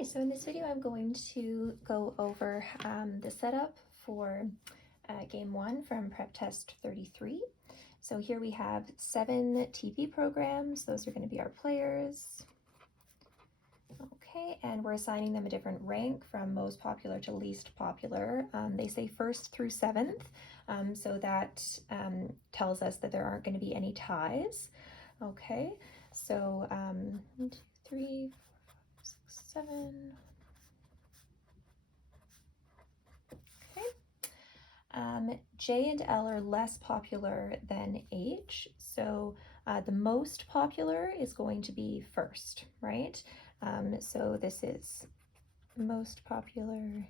Okay, so in this video I'm going to go over the setup for game 1 from Prep Test 33. So here we have 7 TP programs. Those are going to be our players. Okay, and we're assigning them a different rank from most popular to least popular. They say 1st through 7th, so that tells us that there aren't going to be any ties. Okay, so 1, 2, 3, 4, 5, 6, 7. J and L are less popular than H, so the most popular is going to be first, right? So this is most popular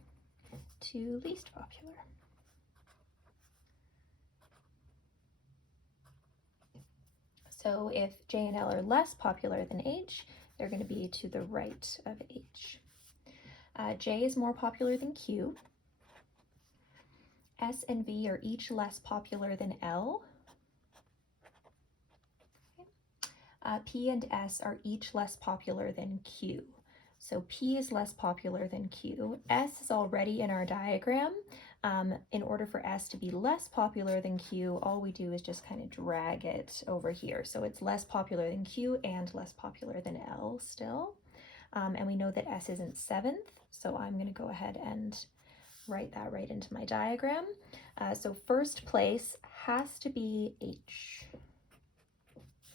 to least popular. So if J and L are less popular than H, they're going to be to the right of H. J is more popular than Q. S and V are each less popular than L. P and S are each less popular than Q. So P is less popular than Q. S is already in our diagram. In order for S to be less popular than Q, all we do is just kind of drag it over here. So it's less popular than Q and less popular than L still. And we know that S isn't 7th, so I'm going to go ahead and write that right into my diagram. So first place has to be H.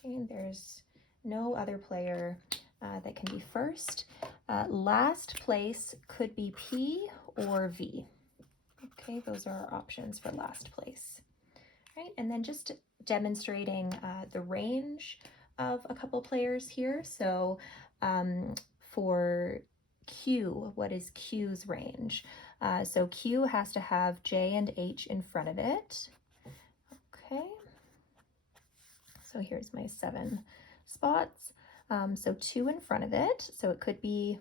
Okay, there's no other player that can be first. Last place could be P or V. Okay, those are our options for last place. Right, and then just demonstrating the range of a couple players here. So for Q, what is Q's range? So Q has to have J and H in front of it. Okay, so here's my 7 spots. So 2 in front of it, so it could be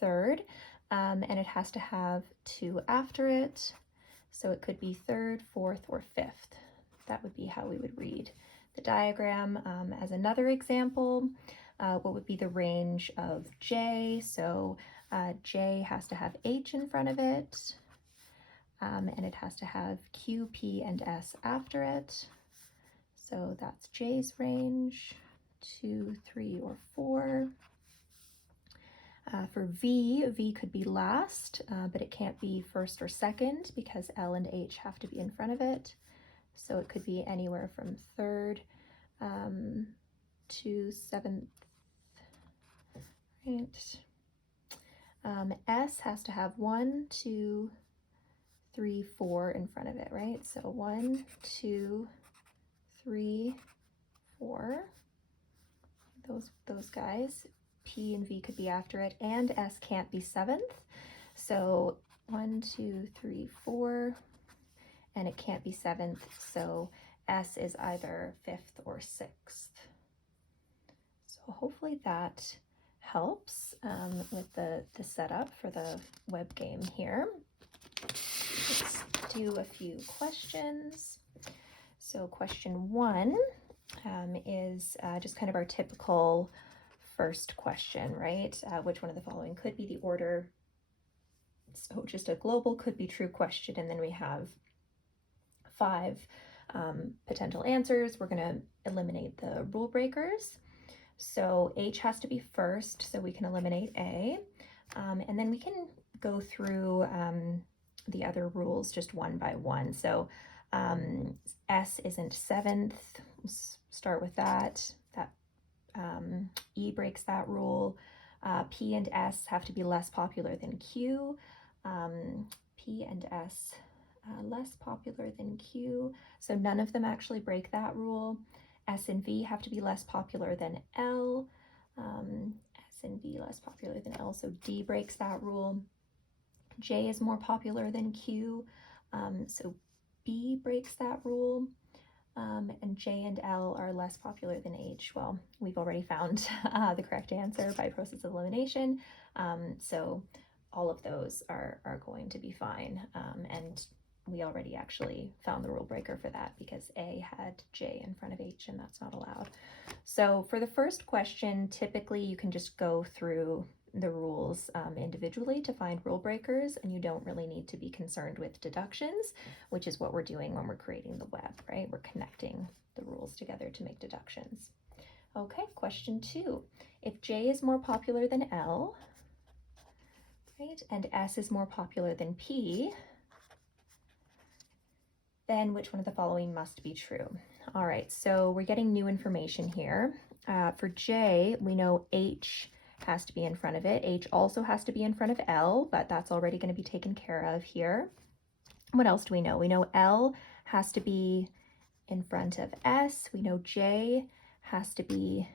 third, and it has to have 2 after it, so it could be third, fourth, or fifth. That would be how we would read the diagram. As another example, what would be the range of J? So J has to have H in front of it, and it has to have Q, P, and S after it. So that's J's range, 2, 3, or 4. For V, V could be last, but it can't be first or second because L and H have to be in front of it. So it could be anywhere from third to 7th. Right. S has to have 1, 2, 3, 4 in front of it, right? So 1, 2, 3, 4. Those guys. P and V could be after it, and S can't be 7th. So 1, 2, 3, 4, and it can't be 7th. So S is either 5th or 6th. So hopefully that helps with the setup for the web game here. Let's do a few questions. So question 1 is just kind of our typical first question, right? Which one of the following could be the order? So just a global could be true question, and then we have 5 potential answers. We're going to eliminate the rule breakers. So H has to be first, so we can eliminate A. And then we can go through the other rules just one by one. So S isn't 7th. We'll start with that. E breaks that rule. P and S have to be less popular than Q. P and S less popular than Q. So none of them actually break that rule. S and V have to be less popular than L. S and V less popular than L, so D breaks that rule. J is more popular than Q, so B breaks that rule. And J and L are less popular than H. Well, we've already found the correct answer by process of elimination, so all of those are going to be fine. And we already actually found the rule breaker for that because A had J in front of H, and that's not allowed. So for the first question, typically you can just go through the rules individually to find rule breakers, and you don't really need to be concerned with deductions, which is what we're doing when we're creating the web, right? We're connecting the rules together to make deductions. Okay, question 2. If J is more popular than L, right, and S is more popular than P, then which one of the following must be true? All right, so we're getting new information here. For J, we know H has to be in front of it. H also has to be in front of L, but that's already going to be taken care of here. What else do we know? We know L has to be in front of S. We know J has to be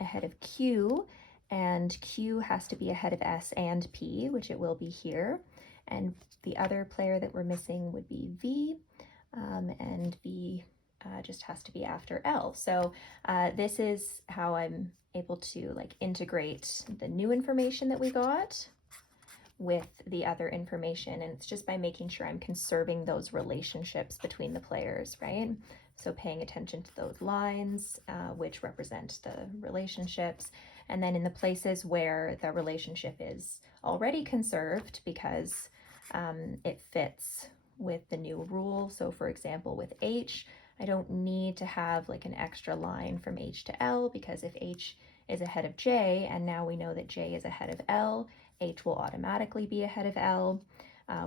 ahead of Q, and Q has to be ahead of S and P, which it will be here. And the other player that we're missing would be V, and V just has to be after L. So this is how I'm able to like integrate the new information that we got with the other information, and it's just by making sure I'm conserving those relationships between the players, right? So paying attention to those lines, which represent the relationships, and then in the places where the relationship is already conserved because it fits with the new rule. So for example, with H, I don't need to have like an extra line from H to L, because if H is ahead of J, and now we know that J is ahead of L, H will automatically be ahead of L.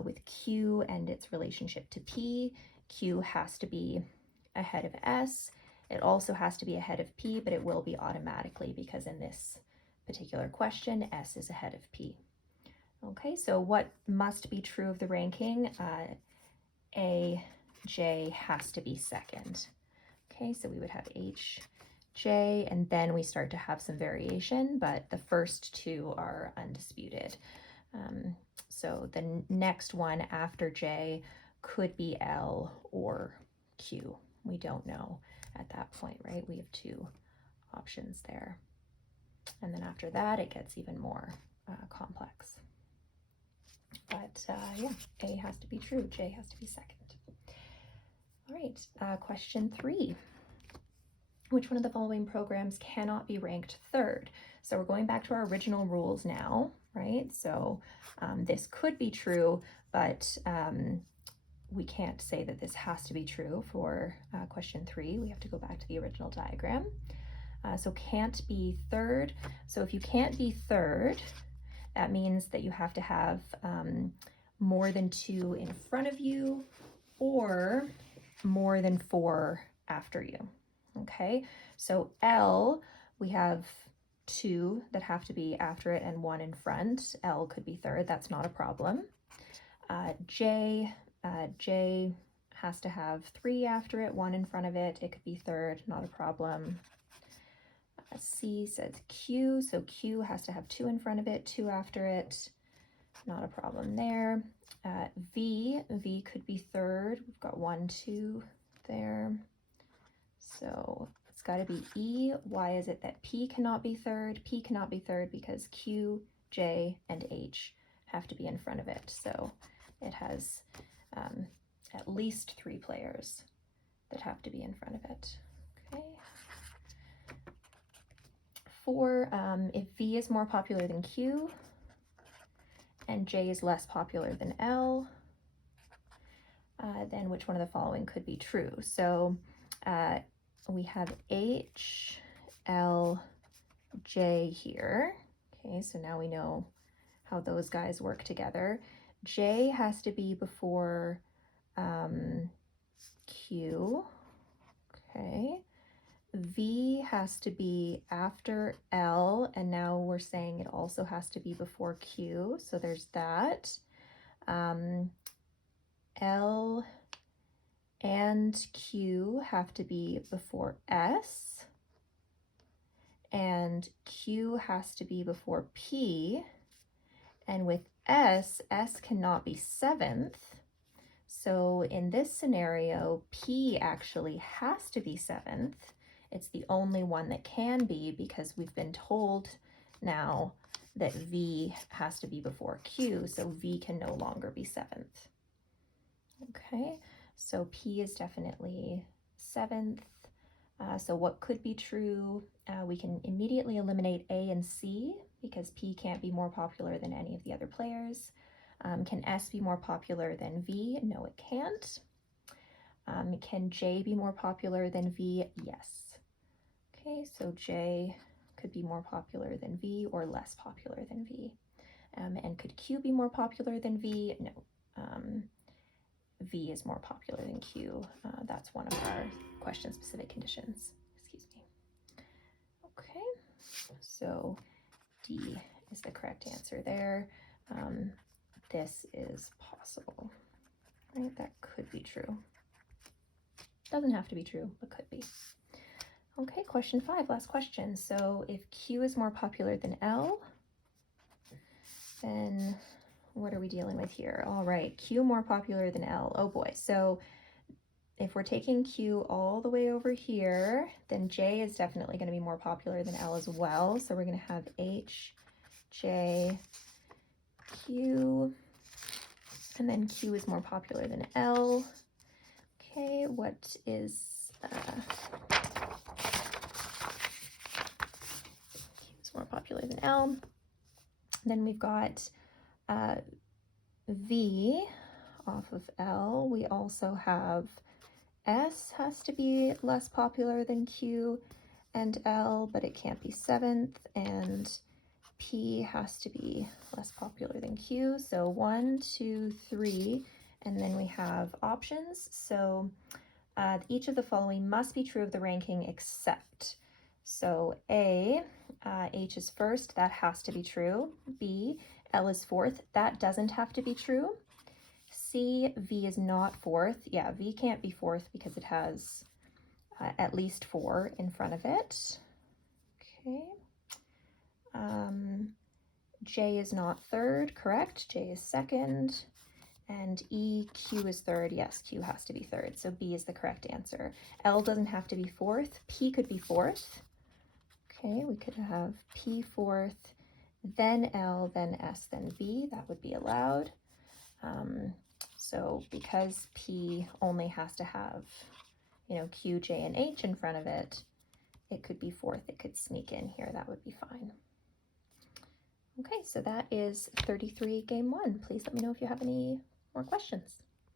With Q and its relationship to P, Q has to be ahead of S. It also has to be ahead of P, but it will be automatically because in this particular question, S is ahead of P. Okay, so what must be true of the ranking? A, J has to be second. Okay, so we would have H, J, and then we start to have some variation, but the first two are undisputed. So the next one after J could be L or Q. We don't know at that point, right? We have two options there. And then after that, it gets even more complex. But yeah, A has to be true, J has to be second. All right, question 3. Which one of the following programs cannot be ranked third? So we're going back to our original rules now, right? So this could be true, but we can't say that this has to be true for question 3. We have to go back to the original diagram. So can't be third. So if you can't be third, that means that you have to have more than 2 in front of you or more than 4 after you. Okay, so L, we have 2 that have to be after it and 1 in front. L could be third, that's not a problem. J has to have 3 after it, 1 in front of it. It could be third, not a problem. C says Q, so Q has to have 2 in front of it, 2 after it, not a problem there. V could be third. We've got 1, 2 there. So it's got to be E. Why is it that P cannot be third? P cannot be third because Q, J, and H have to be in front of it. So it has at least 3 players that have to be in front of it. Okay. 4, if V is more popular than Q and J is less popular than L, then which one of the following could be true? So we have H, L, J here. Okay, so now we know how those guys work together. J has to be before Q. Okay. V has to be after L, and now we're saying it also has to be before Q, so there's that. L and Q have to be before S, and Q has to be before P, and with S cannot be 7th, so in this scenario, P actually has to be 7th. It's the only one that can be because we've been told now that V has to be before Q, so V can no longer be 7th. Okay, so P is definitely 7th. So what could be true? We can immediately eliminate A and C because P can't be more popular than any of the other players. Can S be more popular than V? No, it can't. Can J be more popular than V? Yes. Okay, so J could be more popular than V or less popular than V. And could Q be more popular than V? No. V is more popular than Q. That's one of our question-specific conditions. Excuse me. Okay, so D is the correct answer there. This is possible, right? That could be true. Doesn't have to be true, but could be. Okay, question 5, last question. So if Q is more popular than L, then what are we dealing with here? All right, Q more popular than L. Oh boy. So if we're taking Q all the way over here, then J is definitely going to be more popular than L as well. So we're going to have H, J, Q, and then Q is more popular than L. Okay, what is Q is more popular than L? Then we've got V off of L. We also have S has to be less popular than Q and L, but it can't be 7th, and P has to be less popular than Q. So 1, 2, 3, and then we have options. So each of the following must be true of the ranking except. So A, H is first, that has to be true. B, L is 4th, that doesn't have to be true. C, V is not 4th. Yeah, V can't be 4th because it has at least 4 in front of it. Okay. J is not 3rd, correct. J is 2nd. And E, Q is 3rd. Yes, Q has to be 3rd. So B is the correct answer. L doesn't have to be 4th. P could be 4th. Okay, we could have P 4th, then L, then S, then B. That would be allowed. So because P only has to have, Q, J, and H in front of it, it could be 4th. It could sneak in here. That would be fine. Okay, so that is 33 game 1. Please let me know if you have any more questions.